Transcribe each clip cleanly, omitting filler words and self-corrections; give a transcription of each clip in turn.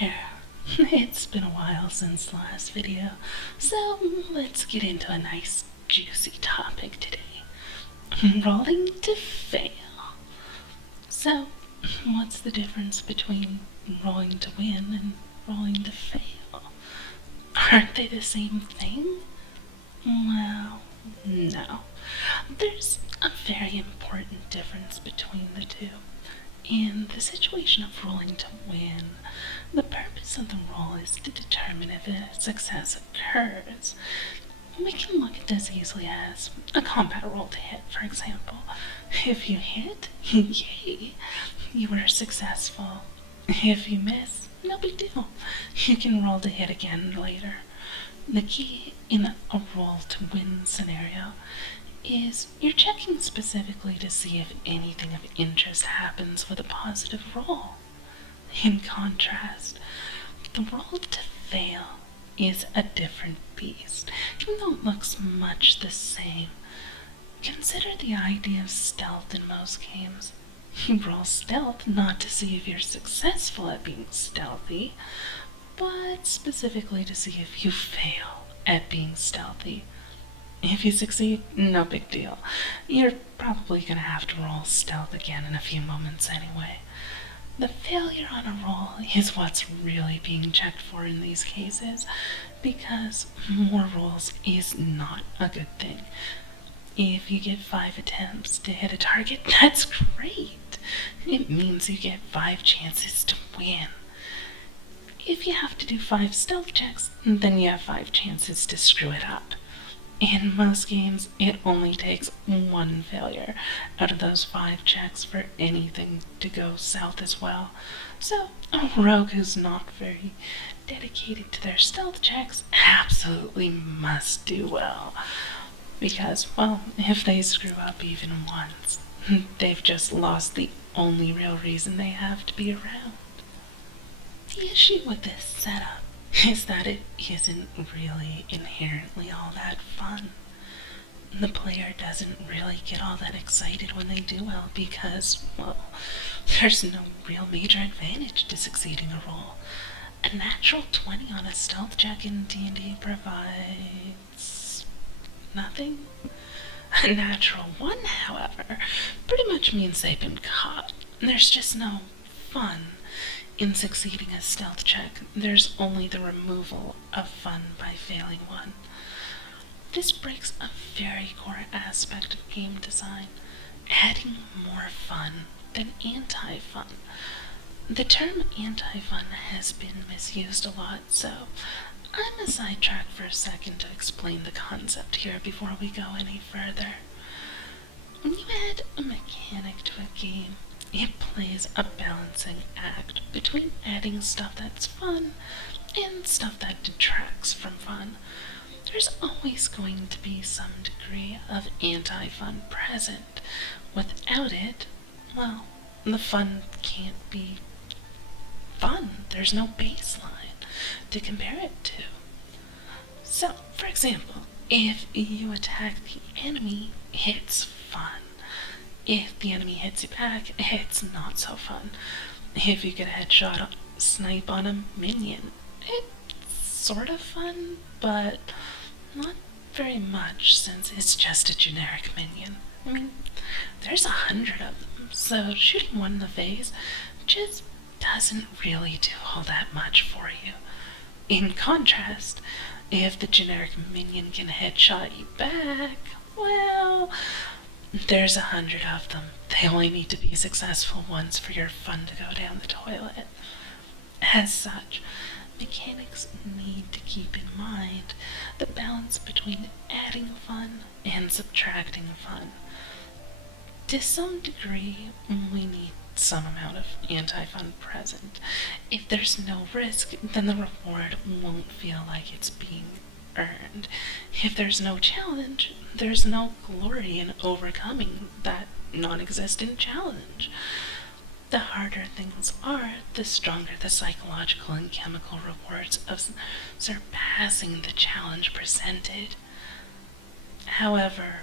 there. It's been a while since the last video, so let's get into a nice juicy topic today. Rolling to fail. So, what's the difference between rolling to win and rolling to fail? Aren't they the same thing? Well, no. There's a very important difference between the two. In the situation of rolling to win, the purpose of the roll is to determine if a success occurs. We can look at this easily as a combat roll to hit, for example. If you hit, yay, you were successful. If you miss, no big deal. You can roll to hit again later. The key in a roll to win scenario is you're checking specifically to see if anything of interest happens with a positive roll. In contrast, the roll to fail is a different beast, even though it looks much the same. Consider the idea of stealth in most games. You roll stealth not to see if you're successful at being stealthy, but specifically to see if you fail at being stealthy. If you succeed, no big deal. You're probably going to have to roll stealth again in a few moments anyway. The failure on a roll is what's really being checked for in these cases, because more rolls is not a good thing. If you get 5 attempts to hit a target, that's great. It means you get 5 chances to win. If you have to do 5 stealth checks, then you have 5 chances to screw it up. In most games, it only takes 1 failure out of those 5 checks for anything to go south as well. So, a rogue who's not very dedicated to their stealth checks absolutely must do well. Because, well, if they screw up even once, they've just lost the only real reason they have to be around. The issue with this setup is that it isn't really inherently all that fun. The player doesn't really get all that excited when they do well because, well, there's no real major advantage to succeeding a roll. A natural 20 on a stealth check in D&D provides nothing. A natural 1, however, pretty much means they've been caught. There's just no fun in succeeding a stealth check. There's only the removal of fun by failing one. This breaks a very core aspect of game design, adding more fun than anti-fun. The term anti-fun has been misused a lot, so I'm gonna sidetrack for a second to explain the concept here before we go any further. When you add a mechanic to a game, it plays a balancing act between adding stuff that's fun and stuff that detracts from fun. There's always going to be some degree of anti-fun present. Without it, well, the fun can't be fun. There's no baseline to compare it to. So, for example, if you attack the enemy, it's fun. If the enemy hits you back, it's not so fun. If you get a headshot snipe on a minion, it's sort of fun, but not very much since it's just a generic minion. I mean, there's 100 of them, so shooting one in the face just doesn't really do all that much for you. In contrast, if the generic minion can headshot you back, well, there's 100 of them. They only need to be successful once for your fun to go down the toilet. As such, mechanics need to keep in mind the balance between adding fun and subtracting fun. To some degree, we need some amount of anti-fun present. If there's no risk, then the reward won't feel like it's being earned. If there's no challenge, there's no glory in overcoming that non-existent challenge. The harder things are, the stronger the psychological and chemical rewards of surpassing the challenge presented. However,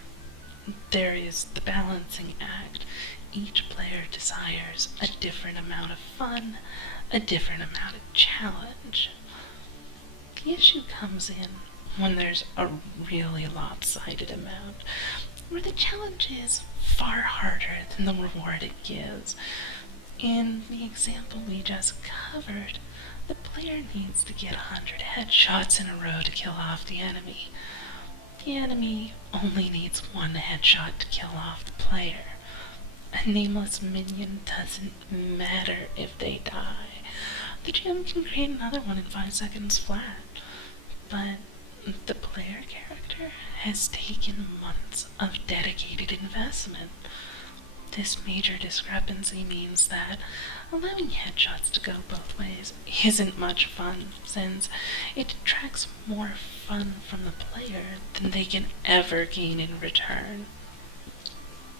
there is the balancing act each player desires a different amount of fun, a different amount of challenge. The issue comes in when there's a really lopsided amount, where the challenge is far harder than the reward it gives. In the example we just covered, the player needs to get 100 headshots in a row to kill off the enemy. The enemy only needs one headshot to kill off the player. A nameless minion doesn't matter if they die. The GM can create another one in 5 seconds flat. But the player character has taken months of dedicated investment. This major discrepancy means that allowing headshots to go both ways isn't much fun, since it detracts more fun from the player than they can ever gain in return.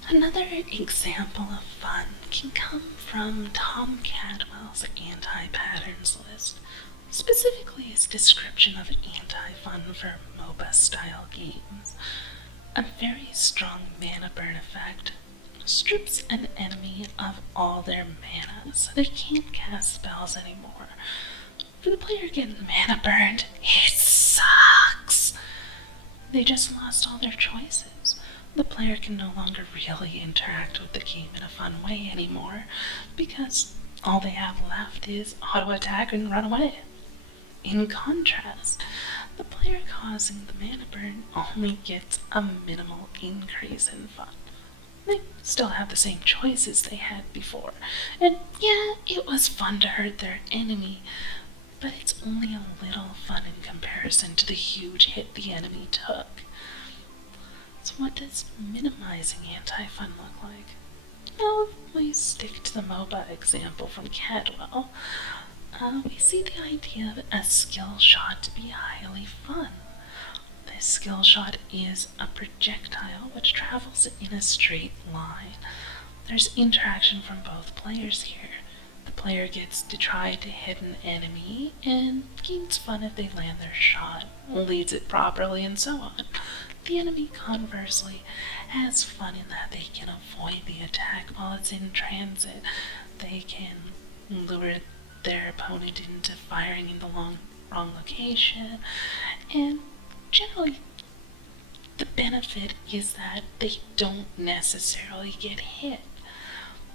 Another example of fun can come from Tom Cadwell's anti-patterns list, specifically his description of Antifun for MOBA-style games. A very strong mana burn effect strips an enemy of all their mana so they can't cast spells anymore. For the player getting mana burned, it sucks! They just lost all their choices. The player can no longer really interact with the game in a fun way anymore, because all they have left is auto-attack and run away. In contrast, the player causing the mana burn only gets a minimal increase in fun. They still have the same choices they had before, and yeah, it was fun to hurt their enemy, but it's only a little fun in comparison to the huge hit the enemy took. So what does minimizing anti-fun look like? Well, we stick to the MOBA example from Cadwell. We see the idea of a skill shot to be highly fun. This skill shot is a projectile which travels in a straight line. There's interaction from both players here. The player gets to try to hit an enemy and gains fun if they land their shot, leads it properly, and so on. The enemy, conversely, has fun in that they can avoid the attack while it's in transit. They can lure their opponent into firing in the wrong location, and generally the benefit is that they don't necessarily get hit.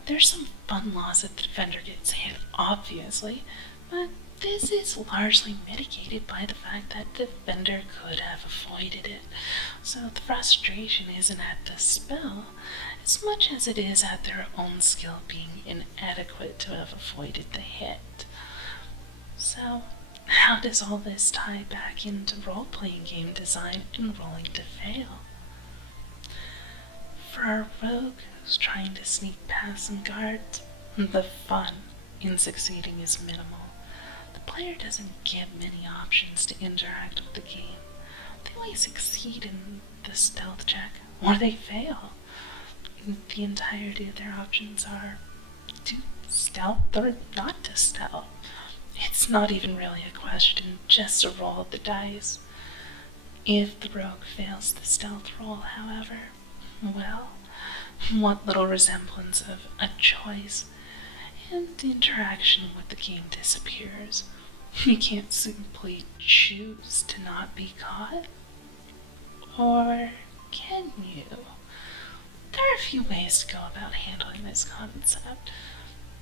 There's some fun loss if the defender gets hit, obviously, but this is largely mitigated by the fact that the defender could have avoided it. So the frustration isn't at the spell as much as it is at their own skill being inadequate to have avoided the hit. So how does all this tie back into role-playing game design and rolling to fail? For our rogue who's trying to sneak past some guards, the fun in succeeding is minimal. The player doesn't get many options to interact with the game. They only succeed in the stealth check, or they fail. The entirety of their options are to stealth or not to stealth. It's not even really a question, just a roll of the dice. If the rogue fails the stealth roll, however, well, what little resemblance of a choice and the interaction with the game disappears. You can't simply choose to not be caught. Or can you? There are a few ways to go about handling this concept,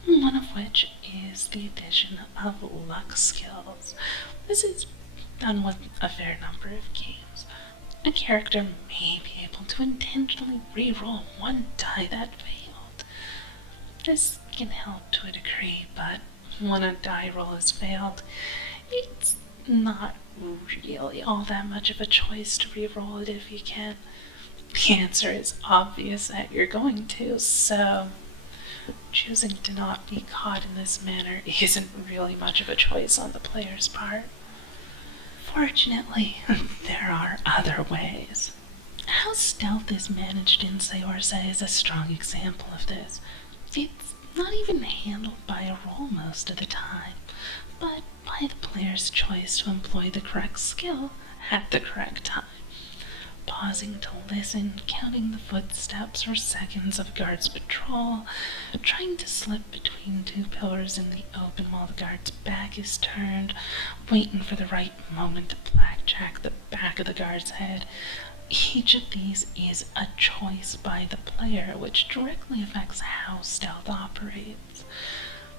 one of which is the addition of luck skills. This is done with a fair number of games. A character may be able to intentionally re-roll one die that failed. This can help to a degree, but when a die roll has failed, it's not really all that much of a choice to re-roll it if you can. The answer is obvious that you're going to, so choosing to not be caught in this manner isn't really much of a choice on the player's part. Fortunately, there are other ways. How stealth is managed in Saorsa is a strong example of this. It's not even handled by a roll most of the time, but by the player's choice to employ the correct skill at the correct time. pausing to listen, counting the footsteps or seconds of a guard's patrol, trying to slip between two pillars in the open while the guard's back is turned, waiting for the right moment to blackjack the back of the guard's head. Each of these is a choice by the player, which directly affects how stealth operates.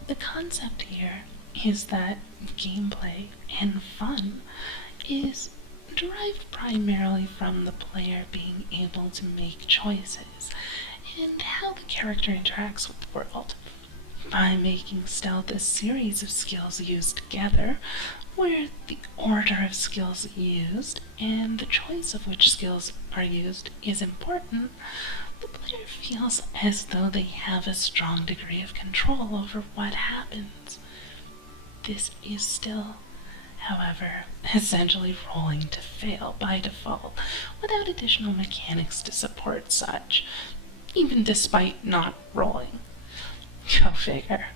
The concept here is that gameplay and fun is derived primarily from the player being able to make choices and how the character interacts with the world. By making stealth a series of skills used together, where the order of skills used and the choice of which skills are used is important, the player feels as though they have a strong degree of control over what happens. This is still, however, essentially rolling to fail by default, without additional mechanics to support such, even despite not rolling. Go figure.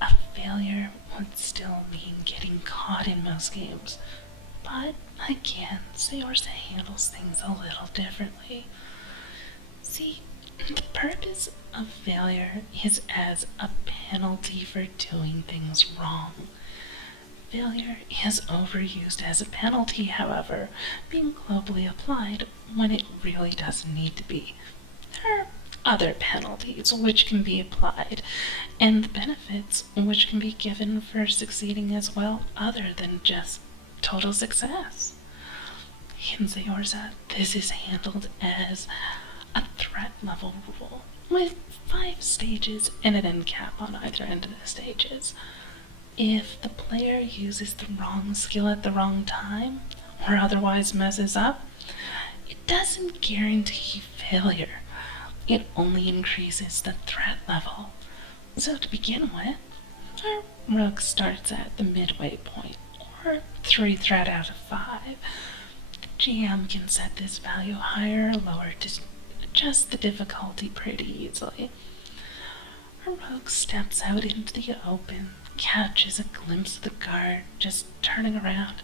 A failure would still mean getting caught in most games, but again, Saorsa handles things a little differently. See, the purpose of failure is as a penalty for doing things wrong. Failure is overused as a penalty, however, being globally applied when it really doesn't need to be. There are other penalties which can be applied, and the benefits which can be given for succeeding as well, other than just total success. In Saorsa, this is handled as a threat level rule, with 5 stages and an end cap on either end of the stages. If the player uses the wrong skill at the wrong time, or otherwise messes up, it doesn't guarantee failure. It only increases the threat level. So to begin with, our rogue starts at the midway point, or 3 threat out of 5. The GM can set this value higher or lower to adjust the difficulty pretty easily. Our rogue steps out into the open, catches a glimpse of the guard just turning around,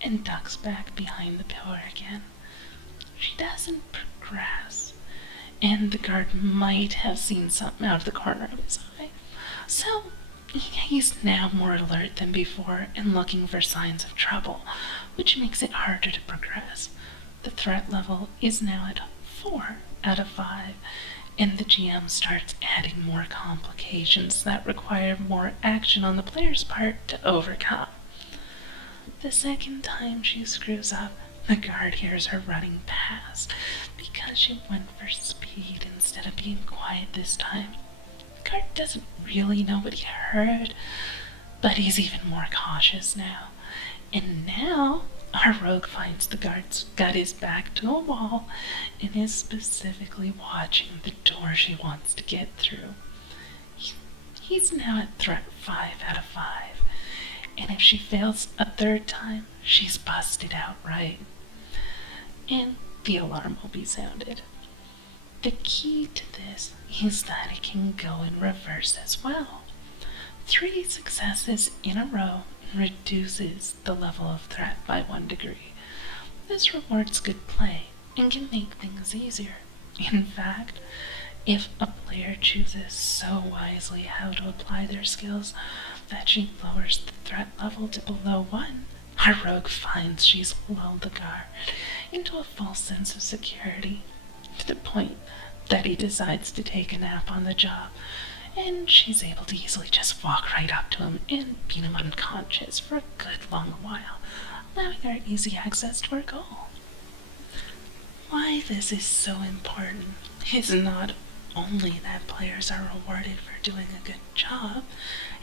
and ducks back behind the pillar again. She doesn't progress, and the guard might have seen something out of the corner of his eye. So he's now more alert than before and looking for signs of trouble, which makes it harder to progress. The threat level is now at 4 out of 5, and the GM starts adding more complications that require more action on the player's part to overcome. The second time she screws up, the guard hears her running past because she went for speed instead of being quiet this time. The guard doesn't really know what he heard, but he's even more cautious now. And now, our rogue finds the guard's got his back to a wall and is specifically watching the door she wants to get through. He's now at threat 5 out of 5, and if she fails a third time, she's busted outright. And the alarm will be sounded. The key to this is that it can go in reverse as well. 3 successes in a row reduces the level of threat by 1 degree. This rewards good play and can make things easier. In fact, if a player chooses so wisely how to apply their skills that she lowers the threat level to below 1, our rogue finds she's lulled the guard into a false sense of security, to the point that he decides to take a nap on the job, and she's able to easily just walk right up to him and beat him unconscious for a good long while, allowing her easy access to her goal. Why this is so important is not only that players are rewarded for doing a good job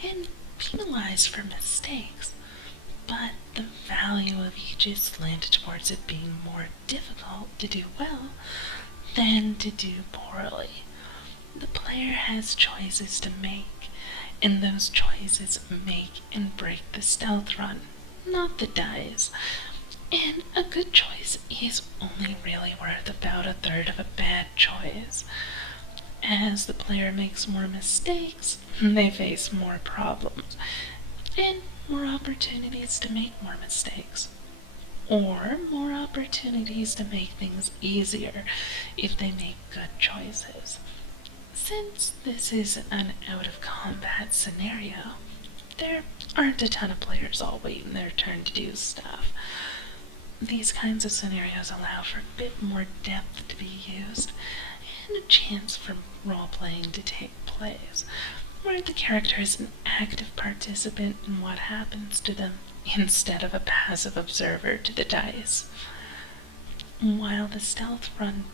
and penalized for mistakes, but the value of each is slanted towards it being more difficult to do well than to do poorly. The player has choices to make, and those choices make and break the stealth run, not the dice. And a good choice is only really worth about a third of a bad choice. As the player makes more mistakes, they face more problems, and more opportunities to make more mistakes. or more opportunities to make things easier if they make good choices. Since this is an out-of-combat scenario, there aren't a ton of players all waiting their turn to do stuff. These kinds of scenarios allow for a bit more depth to be used and a chance for role-playing to take place, where the character is an active participant in what happens to them instead of a passive observer to the dice. While the stealth run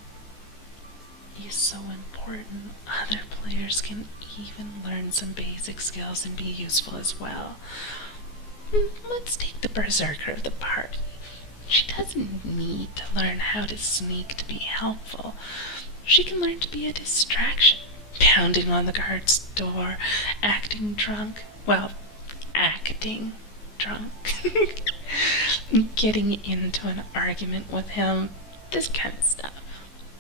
is so important, other players can even learn some basic skills and be useful as well. Let's take the berserker of the party. She doesn't need to learn how to sneak to be helpful. She can learn to be a distraction, pounding on the guard's door, acting drunk, getting into an argument with him, this kind of stuff.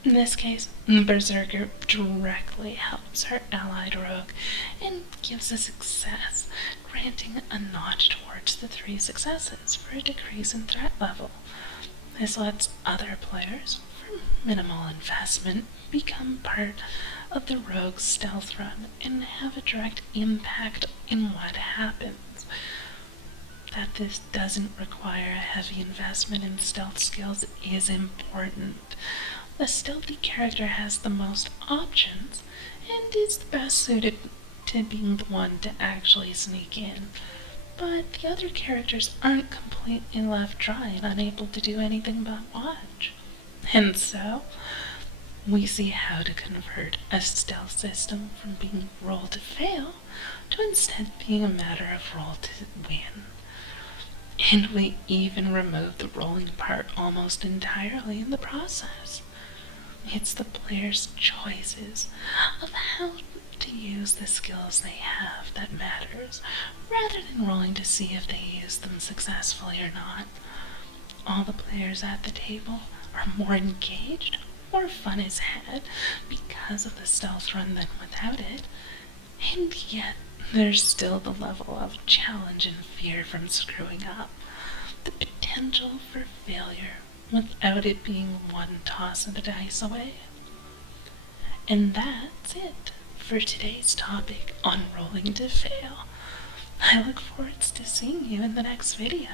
In this case, the berserker directly helps her allied rogue and gives a success, granting a nod towards the 3 successes for a decrease in threat level. This lets other players, for minimal investment, become part of the rogue's stealth run and have a direct impact in what happens. That this doesn't require a heavy investment in stealth skills is important. The stealthy character has the most options and is the best suited to being the one to actually sneak in. But the other characters aren't completely left dry and unable to do anything but watch. And so, we see how to convert a stealth system from being roll to fail to instead being a matter of roll to win. And we even remove the rolling part almost entirely in the process. It's the player's choices of how to use the skills they have that matters, rather than rolling to see if they use them successfully or not. All the players at the table are more engaged, more fun is had because of the stealth run than without it, and yet there's still the level of challenge and fear from screwing up, the potential for failure without it being one toss of the dice away. And that's it for today's topic on rolling to fail. I look forward to seeing you in the next video.